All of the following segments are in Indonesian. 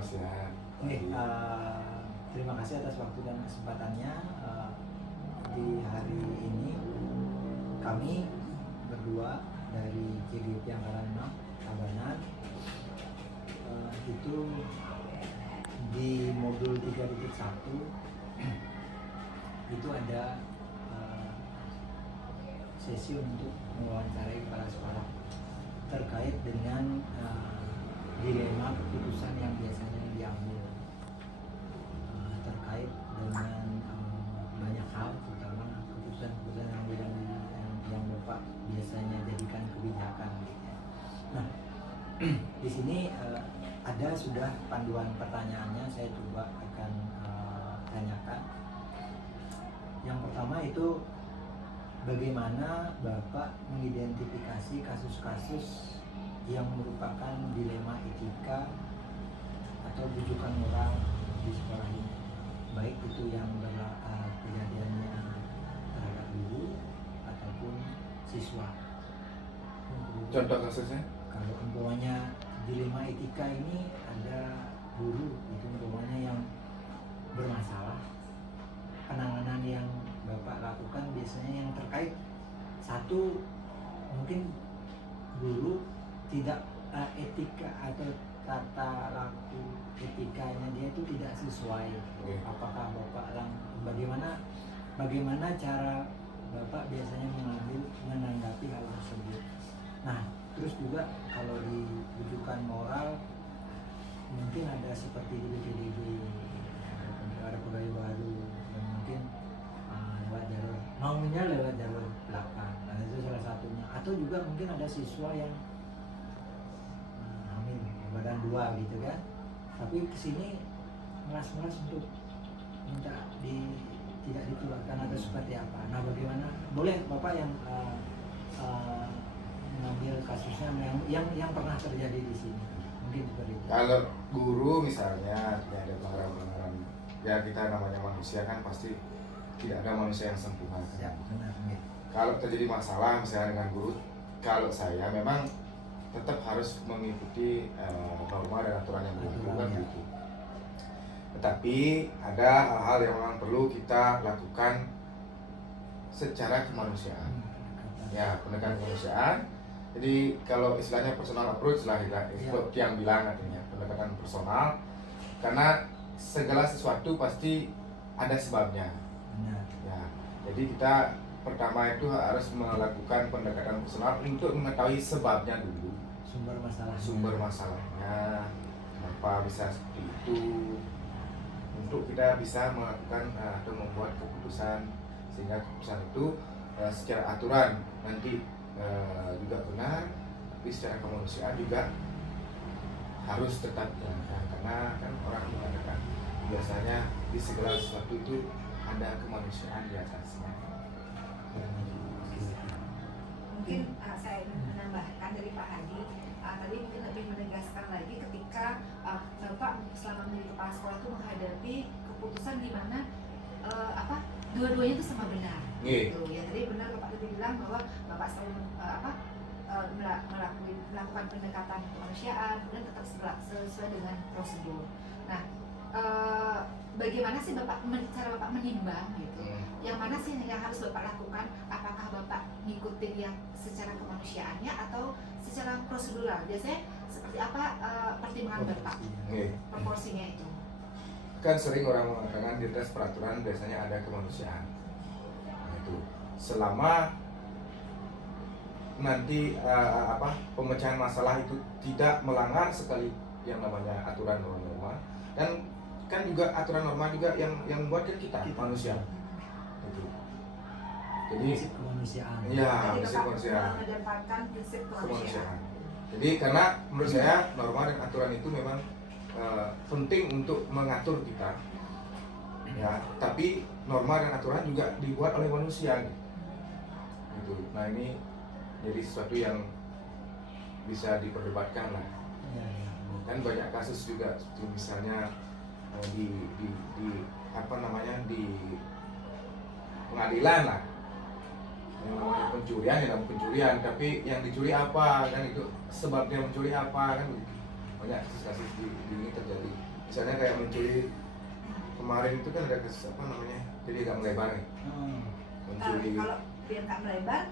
siap. Oke, terima kasih atas waktu dan kesempatannya. Di hari ini kami berdua dari GGP Angkatan 6 Tabanan itu di modul 3.1 itu ada sesi untuk mewawancarai para sekolah terkait dengan dilema keputusan yang biasanya diambil terkait dengan banyak hal, terutama keputusan-keputusan yang Bapak biasanya jadikan kebijakan. Nah, di sini ada sudah panduan pertanyaannya, saya coba akan tanyakan. Yang pertama itu, bagaimana Bapak mengidentifikasi kasus-kasus yang merupakan dilema etika atau bujukan moral di sekolah ini, baik itu yang kejadiannya terhadap guru ataupun siswa. Contoh kasusnya? Kalau umpamanya dilema etika ini ada guru itu umpamanya yang bermasalah, penanganan yang Bapak lakukan biasanya yang terkait satu, mungkin guru tidak etika atau tata laku etikanya dia itu tidak sesuai. Apakah Bapak bagaimana cara Bapak biasanya menanggapi hal tersebut? Nah, terus juga kalau di rujukan moral mungkin ada seperti di BPDB, ada pegawai baru yang mungkin lewat jalur belakang, nah itu salah satunya. Atau juga mungkin ada siswa yang hamil badan 2 gitu kan, tapi kesini melas-melas untuk minta tidak dikeluarkan atau seperti apa. Nah, bagaimana? Boleh Bapak yang mengambil kasusnya yang pernah terjadi di sini, mungkin seperti itu. Kalau guru misalnya ada pelanggaran, ya kita namanya manusia kan pasti tidak ada manusia yang sempurna. Ya, benar. Kalau terjadi masalah misalnya dengan guru, kalau saya memang tetap harus mengikuti norma dan aturan yang berlaku kan gitu. Tetapi ada hal-hal yang memang perlu kita lakukan secara kemanusiaan. Ya, pendekatan kemanusiaan. Jadi kalau istilahnya personal approach lah yang bilang artinya pendekatan personal, karena segala sesuatu pasti ada sebabnya. Ya, jadi kita pertama itu harus melakukan pendekatan personal untuk mengetahui sebabnya dulu. Sumber masalahnya, kenapa bisa seperti itu, untuk kita bisa melakukan atau membuat keputusan, sehingga keputusan itu secara aturan nanti juga benar, tapi secara kemanusiaan juga harus tetap dijalankan, karena kan orang mengatakan biasanya di segala sesuatu itu ada kemanusiaan di atasnya. Mungkin saya ingin menambahkan dari Pak Hadi, tadi mungkin lebih menegaskan lagi ketika Bapak selama menjadi kepala sekolah itu menghadapi keputusan di mana dua-duanya itu sama benar. Gitu. Ya, tadi benar Bapak tadi bilang bahwa Bapak selalu melakukan pendekatan kemanusiaan, kemudian tetap sesuai dengan prosedur. Nah, bagaimana sih cara Bapak menimbang gitu? Yang mana sih yang harus Bapak lakukan? Apakah Bapak ngikutin yang secara kemanusiaannya atau secara prosedural? Biasanya seperti apa pertimbangan Bapak? Proporsinya itu? Kan sering orang mengatakan di atas peraturan biasanya ada kemanusiaan. Nah, itu selama nanti pemecahan masalah itu tidak melanggar sekali yang namanya aturan norma, dan kan juga aturan norma juga yang membuatkan kita manusia. Itu. Jadi prinsip kemanusiaan. Iya, prinsip kemanusiaan. Mengedepankan prinsip kemanusiaan. Jadi karena menurut saya norma dan aturan itu memang penting untuk mengatur kita. Ya, tapi norma dan aturan juga dibuat oleh manusia. Gitu. Nah, ini jadi sesuatu yang bisa diperdebatkan lah. Kan banyak kasus juga, seperti misalnya di pengadilan lah, yang namanya pencurian, tapi yang dicuri apa kan, itu sebabnya mencuri apa kan, banyak kasus-kasus di ini terjadi. misalnya kayak mencuri kemarin itu kan ada kasus apa namanya, jadi agak melebar nih, mencuri. Kalau biar nggak melebar,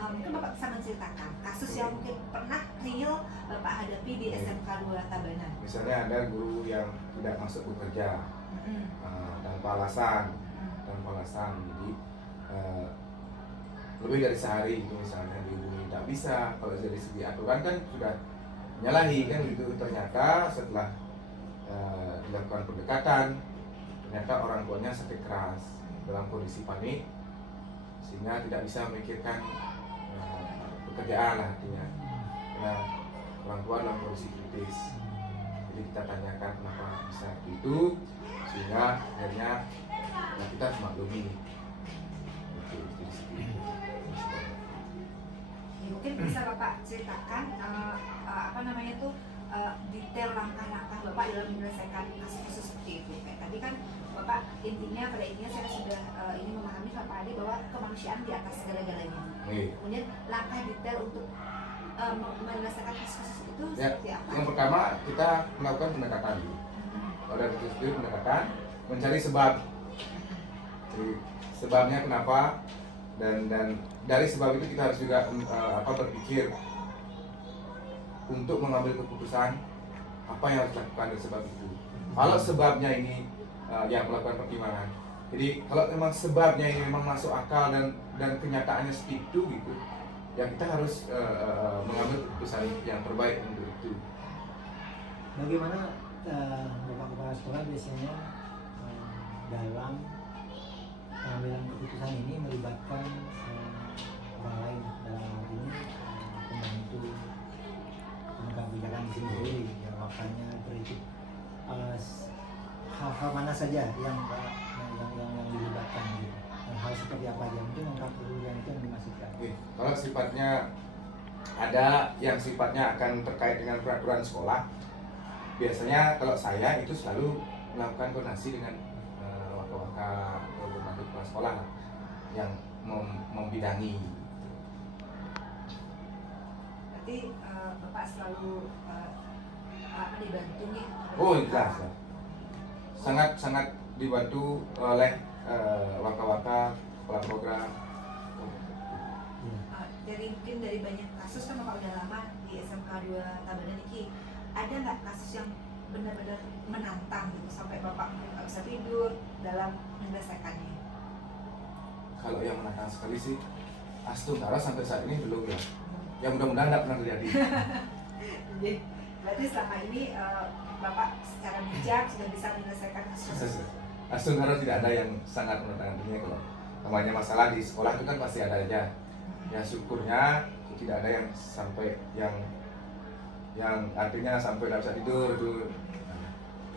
mungkin Bapak bisa menceritakan kasus yang mungkin pernah real Bapak hadapi di SMK 2 Tabanan. Misalnya ada guru yang tidak masuk bekerja tanpa alasan, jadi lebih dari sehari itu misalnya dihubungi tidak bisa. Kalau dari segi aturan kan sudah menyalahi kan gitu. Ternyata setelah dilakukan pendekatan, ternyata orang tuanya sakit keras dalam kondisi panik sehingga tidak bisa memikirkan pekerjaan lah artinya, karena orang tua dalam kondisi kritis. Jadi kita tanyakan kenapa bisa itu, sehingga akhirnya ya kita harus maklumi. Mungkin bisa Bapak ceritakan detail langkah-langkah Bapak dalam menyelesaikan kasus-kasus seperti itu. Kayak tadi kan Bapak pada intinya saya sudah ini memahami Bapak Adi bahwa kemanusiaan di atas segala-galanya. Kemudian langkah detail untuk menyelesaikan kasus-kasus itu seperti apa? Yang pertama kita melakukan pendekatan dulu. Kalau dari itu pendekatan mencari sebab. Jadi, sebabnya kenapa, dan dari sebab itu kita harus juga berpikir untuk mengambil keputusan apa yang harus dilakukan dari sebab itu. Kalau sebabnya ini yang melakukan pertimbangan. Jadi kalau memang sebabnya ini memang masuk akal dan kenyataannya seperti itu gitu, ya kita harus mengambil keputusan yang terbaik untuk itu. Bagaimana Bapak Kepala Sekolah biasanya dalam pengambilan keputusan ini melibatkan orang lain, dalam hal ini pembantu penegak kebijakan di sini, ya makanya berikut hal-hal mana saja yang dilibatkan gitu. Dan hal seperti apa aja, mungkin angka yang itu yang dimaksudkan. Kalau sifatnya ada yang sifatnya akan terkait dengan peraturan sekolah, biasanya kalau saya itu selalu melakukan koordinasi dengan waka-waka atau pembantu kepala sekolah lah, yang membidangi. Berarti Bapak selalu dibantu nih? Oh jelas, sangat dibantu oleh waka-waka kepala program. Dari banyak kasus kan Bapak udah lama di SMK 2 Tabanan ini, ada nggak kasus yang benar-benar menantang gitu sampai Bapak nggak bisa tidur dalam menyelesaikannya? Kalau yang menantang sekali sih Astunggara sampai saat ini belum ya. Ya mudah-mudahan nggak pernah terjadi. Berarti selama ini Bapak secara bijak sudah bisa menyelesaikan kasus. Astunggara tidak ada yang sangat menantang dunia. Kalau namanya masalah di sekolah itu kan pasti ada aja. Ya syukurnya tidak ada yang sampai yang artinya sampai nggak bisa tidur itu.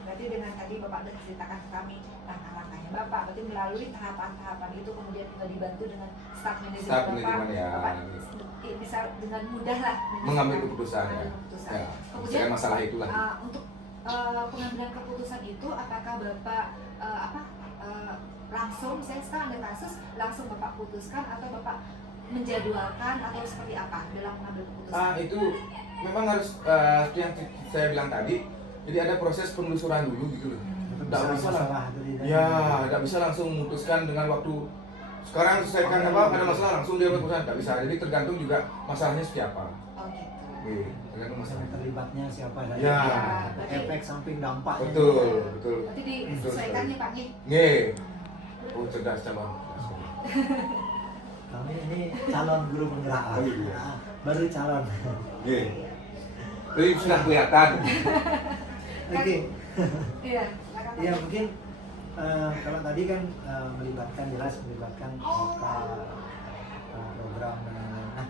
Berarti dengan tadi Bapak sudah ceritakan ke kami langkah-langkahnya Bapak, berarti melalui tahapan-tahapan itu kemudian juga dibantu dengan staf manajemen Bapak, ya, Bapak bisa dengan mudah lah mengambil keputusan ya. Ya, kemudian masalah itulah. Untuk pengambilan keputusan itu apakah Bapak langsung, misalnya sekarang ada kasus langsung Bapak putuskan atau Bapak menjadwalkan atau seperti apa dalam mengambil keputusan? Itu memang harus yang saya bilang tadi, jadi ada proses penelusuran dulu gitu loh. Tidak bisa langsung memutuskan dengan waktu sekarang selesaikan ada masalah langsung dia keputusan, tidak bisa. Jadi tergantung juga masalahnya seperti apa. Oh gitu. Tergantung masalah terlibatnya siapa saja. Ya. Efek samping dampaknya. Betul. Berarti disesuaikan nih Pak nih. Oh cerdas calon. Kami ini calon guru penggerak. Baru calon. Jadi sudah kelihatan. Oke. Iya. Ya mungkin kalau tadi kan melibatkan program dan lain-lain. Nah,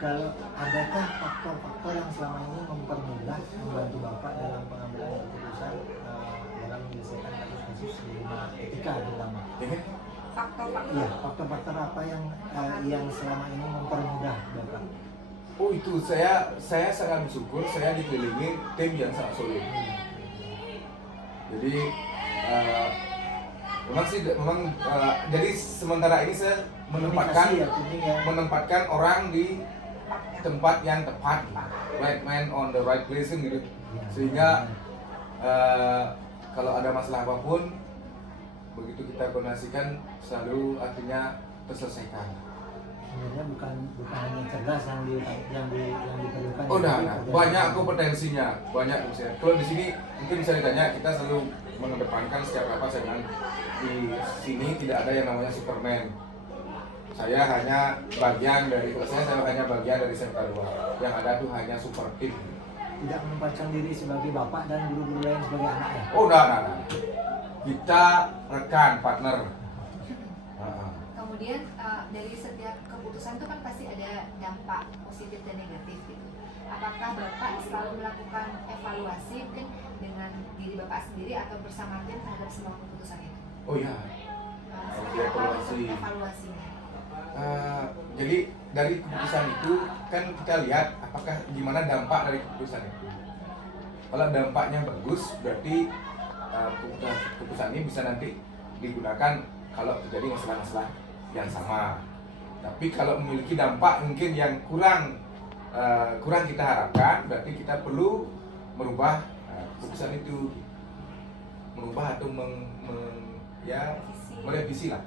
kalau adakah faktor-faktor yang selama ini mempermudah membantu Bapak dalam pengambilan keputusan dalam menyelesaikan kasus-kasus di lingkungan etika terutama? Faktor-faktor apa yang selama ini mempermudah Bapak? Oh itu saya sangat bersyukur saya dikelilingi tim yang sangat solid. Jadi jadi sementara ini saya menempatkan orang di tempat yang tepat, right man on the right place gitu, sehingga kalau ada masalah apapun, begitu kita koordinasikan selalu artinya terselesaikan. Sebenarnya bukan hanya cerdas yang diperlukan. Oh, tapi nah, kerja banyak sama. kompetensinya, banyak misalnya. Kalau di sini mungkin bisa ditanya, kita selalu mengedepankan setiap apa saya bilang di sini tidak ada yang namanya Superman. Saya hanya bagian dari, kalau saya hanya bagian dari SMK 2. Yang ada tuh hanya super team. Tidak menempatkan diri sebagai bapak dan guru-guru lain sebagai anak ya. Oh, nah. Kita rekan, partner. Kemudian dari setiap keputusan itu kan pasti ada dampak positif dan negatif gitu. Apakah Bapak selalu melakukan evaluasi mungkin dengan diri Bapak sendiri atau bersama tim terhadap semua keputusan itu? Oh ya. Seperti apa bentuk evaluasinya? Jadi dari keputusan itu kan kita lihat apakah gimana dampak dari keputusan itu. Kalau dampaknya bagus, berarti keputusan ini bisa nanti digunakan kalau terjadi masalah-masalah yang sama. Tapi kalau memiliki dampak mungkin yang kurang kita harapkan, berarti kita perlu merubah keputusan itu, merubah atau merevisi lah.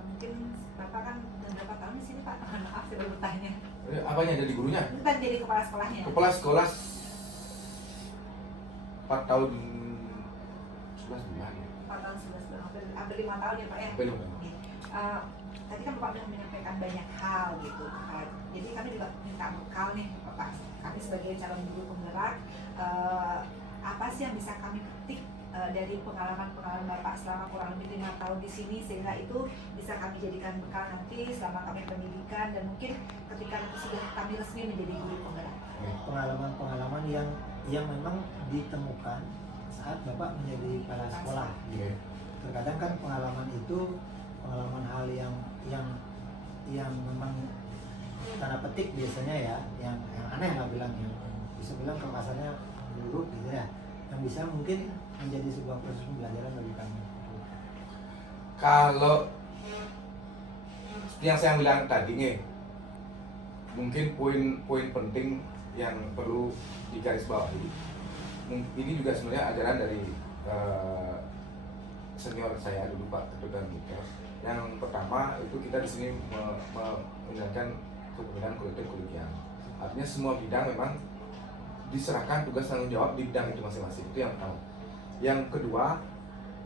Mungkin Bapak kan udah berapa tahun di sini Pak? Maaf saya baru bertanya. Apanya jadi gurunya? Itu kan jadi kepala sekolahnya. Kepala sekolah 4 tahun 11 bulan ya. 4 tahun 11 bulan, hampir 5 tahun ya Pak ya. Belum. Tadi kan Bapak sudah menyampaikan banyak hal gitu. Jadi kami juga minta bekal nih Bapak. Kami sebagai calon guru penggerak, apa sih yang bisa kami petik dari pengalaman Bapak selama kurang lebih 5 tahun di sini, sehingga itu bisa kami jadikan bekal nanti selama kami pendidikan dan mungkin ketika nanti sudah kami resmi menjadi guru penggerak. Pengalaman yang memang ditemukan saat Bapak menjadi kepala sekolah. Iya. Terkadang kan pengalaman hal yang memang tanda petik biasanya ya, yang aneh lah bilangnya, bisa bilang kasarnya buruk gitu ya, yang bisa mungkin menjadi sebuah proses pembelajaran bagi kami. Kalau yang saya bilang tadi nih, mungkin poin-poin penting yang perlu digarisbawahi. Ini juga sebenarnya ajaran dari senior saya dulu Pak Ketua Mitos. Yang pertama itu kita di sini menjalankan kepemimpinan kolektif kolegial. Artinya semua bidang memang diserahkan tugas tanggung jawab di bidang itu masing-masing. Itu yang pertama. Yang kedua,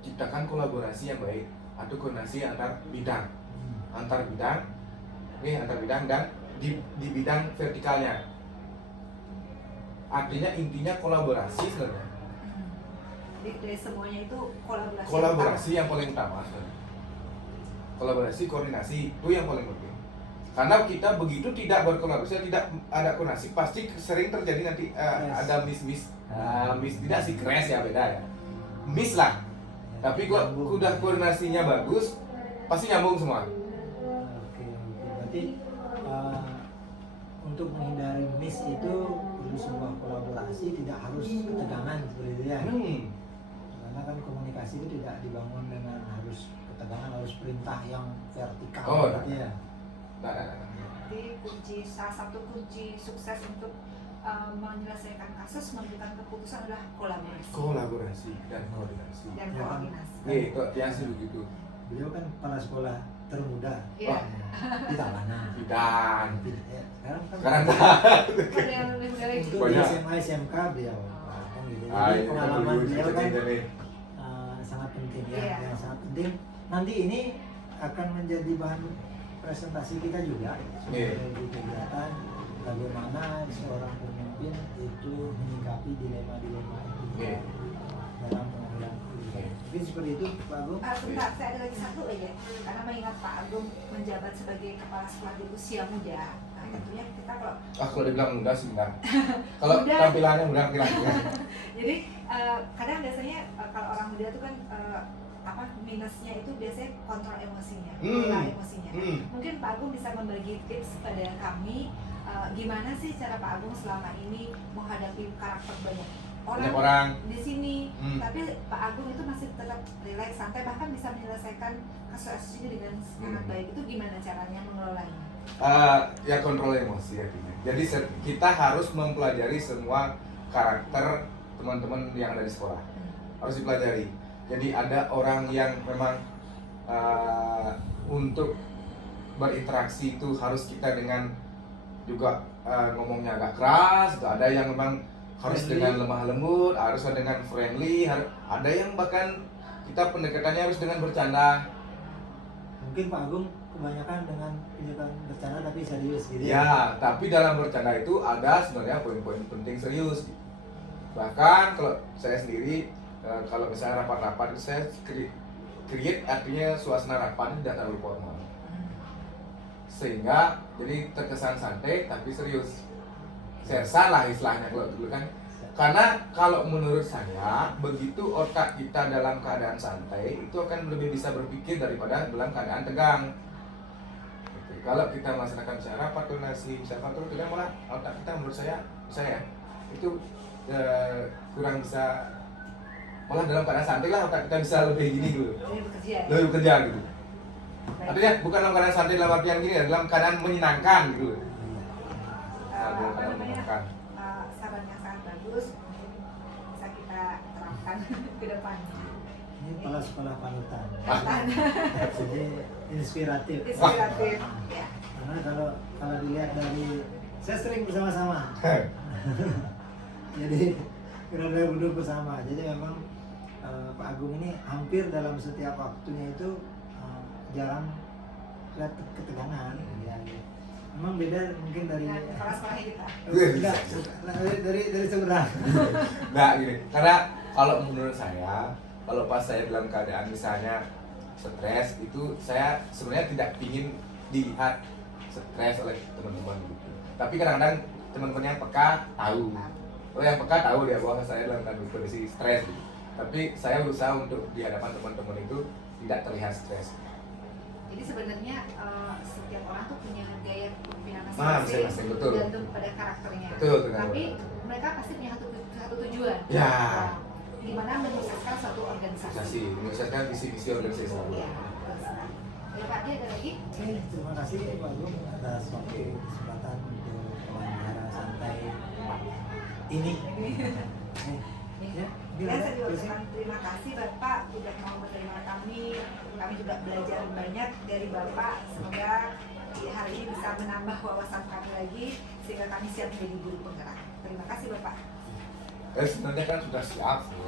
ciptakan kolaborasi yang baik atau koordinasi antar bidang dan di bidang vertikalnya. Artinya intinya kolaborasi sebenarnya. Dari semuanya itu kolaborasi. Kolaborasi yang paling utama sebenarnya. Kolaborasi, koordinasi itu yang paling penting. Karena kita begitu tidak berkolaborasi, tidak ada koordinasi, pasti sering terjadi nanti ada miss tidak sih crash ya, beda ya. Miss lah. Tapi kok udah koordinasinya bagus, pasti nyambung semua. Oke. Berarti untuk menghindari miss itu perlu sebuah kolaborasi, tidak harus ketegangan seperti itu ya. Karena kan komunikasi itu tidak dibangun dengan harus ketegangan, harus perintah yang vertikal. Oh, gitu ya. Jadi salah satu kunci sukses untuk menyelesaikan kasus, memberikan keputusan adalah kolaborasi Dan koordinasi. dan koordinasi. Nih, kok Tiasi begitu. Beliau kan kepala sekolah termuda Iya. di Tabanan. Bidan. Ya, Sekarang Ada yang lebih muda lagi. untuk di Banyak. SMA SMK beliau kan gitu. Ah, Jadi ini pengalaman beliau kan dari sangat penting ya, Iya. yang sangat penting. Nanti ini akan menjadi bahan presentasi kita juga Iya. di kegiatan bagaimana seorang pemimpin itu menyikapi dilema-dilema itu Iya. dalam pengambilan keputusan. Mungkin seperti itu Pak Agung. Sebentar, saya ada lagi satu aja. Karena mengingat Pak Agung menjabat sebagai kepala sekolah di usia muda, nah, tentunya kita kalau dibilang muda sih enggak. Kalau Muda. tampilannya muda kira-kira. jadi kadang biasanya kalau orang muda itu kan minusnya itu biasanya kontrol emosinya, mengelola emosinya. Mungkin Pak Agung bisa membagi tips pada kami gimana sih cara Pak Agung selama ini menghadapi karakter banyak orang di sini, tapi Pak Agung itu masih tetap rileks, santai, bahkan bisa menyelesaikan kasus ini dengan sangat baik. Itu gimana caranya mengelolanya? Ya kontrol emosi artinya. Jadi kita harus mempelajari semua karakter teman-teman yang ada di sekolah, harus dipelajari. Jadi ada orang yang memang untuk berinteraksi itu harus kita dengan juga ngomongnya agak keras, ada yang memang harus Friendly. dengan lemah lembut, harus dengan friendly, ada yang bahkan kita pendekatannya harus dengan bercanda. Mungkin Pak Agung kebanyakan dengan tunjukkan bercanda tapi serius gitu. Ya, tapi dalam bercanda itu ada sebenarnya poin-poin penting serius. Bahkan kalau saya sendiri, kalau misalnya rapat-rapat itu saya create artinya suasana rapat tidak terlalu formal. Sehingga jadi terkesan santai tapi serius. Sersan lah istilahnya kalau dulu kan. Karena kalau menurut saya, begitu otak kita dalam keadaan santai, itu akan lebih bisa berpikir daripada dalam keadaan tegang. Kalau kita melaksanakan misalnya rapat koordinasi, misalnya faktor tegang, malah otak kita menurut saya itu kurang bisa, malah dalam keadaan santai lah otak kita bisa lebih gini dulu, lebih bekerja gitu. Artinya bukan dalam keadaan santai dalam artian gini, dalam keadaan menyenangkan gitu. Dalam keadaan menyenangkan. Saran yang sangat bagus mungkin bisa kita terapkan ke depan. Ini sekolah panutan. Panutan. Jadi inspiratif. Inspiratif. Ya. Karena kalau dilihat dari saya sering bersama-sama. Jadi benar-benar duduk bersama. Jadi memang Pak Agung ini hampir dalam setiap waktunya itu jarang lihat ketegangan. Ya, gitu. Memang beda mungkin dari Kepala sekolah kita. enggak, dari seberang. Nah gini, karena kalau menurut saya, kalau pas saya dalam keadaan misalnya stres itu saya sebenarnya tidak ingin dilihat stres oleh teman-teman gitu. Tapi kadang-kadang teman-teman yang peka tahu. Kalau yang peka tahu dia bahwa saya dalam kondisi stres gitu. Tapi saya berusaha untuk di hadapan teman-teman itu tidak terlihat stres. Jadi sebenarnya setiap orang tuh punya gaya kepemimpinan Masing-masing, masing-masing, betul. tergantung pada karakternya. Betul, Tapi betul. mereka pasti punya satu tujuan. Ya. Gimana menyukseskan suatu organisasi. Menyukseskan visi-visi organisasi. Iya. Terus. Ya Pak, dia ada lagi? Oke, terima kasih Pak Agung atas waktu kesempatan untuk wawancara santai ini. Ya, Dan saya juga ucapkan terima kasih Bapak sudah mau menerima kami. Kami juga belajar banyak dari Bapak. Semoga hari ini bisa menambah wawasan kami lagi sehingga kami siap menjadi guru penggerak. Terima kasih Bapak. Sebenarnya kan sudah siap.